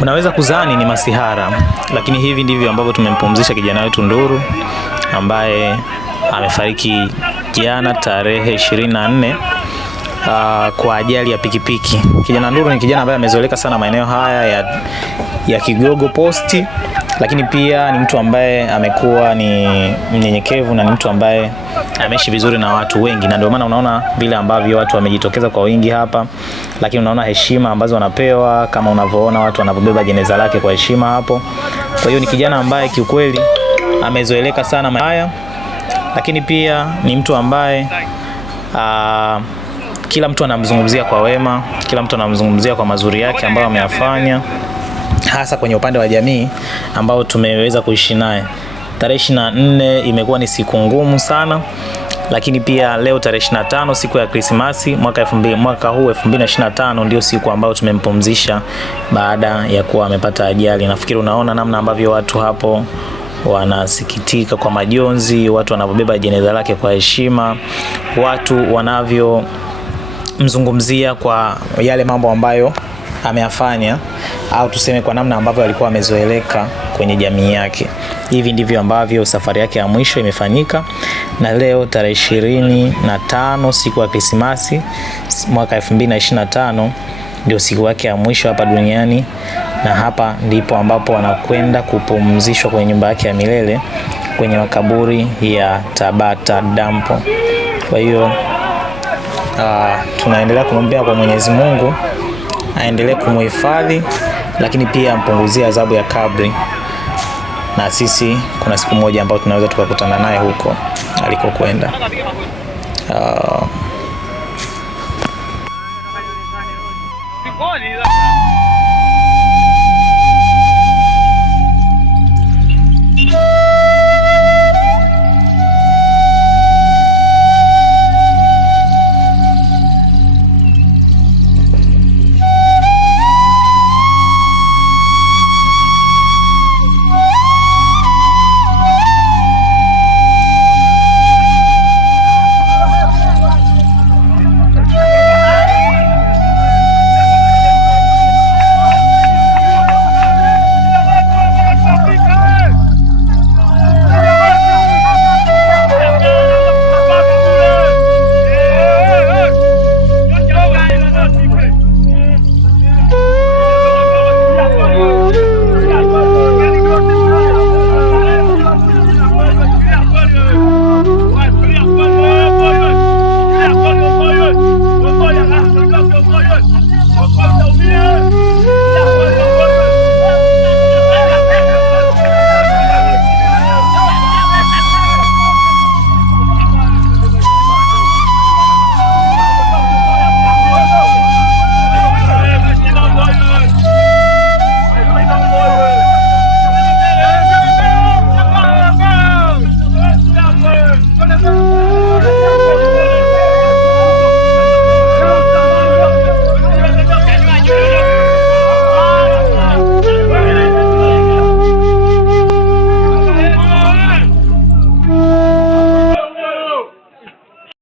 Unaweza kuzani ni masihara, lakini hivi ndivyo ambavyo tumempumzisha kijana wetu Nduru ambaye amefariki jana tarehe 24 kwa ajali ya pikipiki. Kijana Nduru ni kijana ambaye amezoeleka sana maeneo haya ya Kigogo Posti, lakini pia ni mtu ambaye amekuwa ni mnyenyekevu na ni mtu ambaye ameishi vizuri na watu wengi, na ndio maana unaona vile ambavyo watu wamejitokeza kwa wingi hapa, lakini unaona heshima ambazo wanapewa, kama unavyoona watu wanapobeba jeneza lake kwa heshima hapo. Kwa hiyo ni kijana ambaye kiukweli amezoeleka sana haya, lakini pia ni mtu ambaye kila mtu anamzungumzia kwa wema, kila mtu anamzungumzia kwa mazuri yake ambayo ameyafanya, hasa kwenye upande wa jamii ambao tumeweza kuishi naye. Tarehe 24 imekuwa ni siku ngumu sana, lakini pia leo tarehe 25 siku ya Krismasi mwaka huu 2025 ndio siku ambayo tumempumzisha baada ya kuwa amepata ajali. Nafikiri unaona namna ambavyo watu hapo wanasikitika kwa majonzi, watu wanapobeba jeneza lake kwa heshima, watu wanavyo mzungumzia kwa yale mambo ambayo ameyafanya, au tuseme kwa namna ambavyo alikuwa amezoeleka kwenye jamii yake. Hivi ndivyo ambavyo safari yake ya mwisho imefanyika, na leo tarehe 25 siku ya Krismasi mwaka 2025 ndio siku yake ya mwisho hapa duniani, na hapa ndipo ambapo anakwenda kupumzishwa kwenye nyumba yake ya milele kwenye makaburi ya Tabata Dampo. Kwa hiyo tunaendelea kumwombea kwa Mwenyezi Mungu aendelee kumuhifadhi, lakini pia ampunguzie adhabu ya kabri, na sisi kuna siku moja ambayo tunaweza tukakutana naye huko alikokwenda.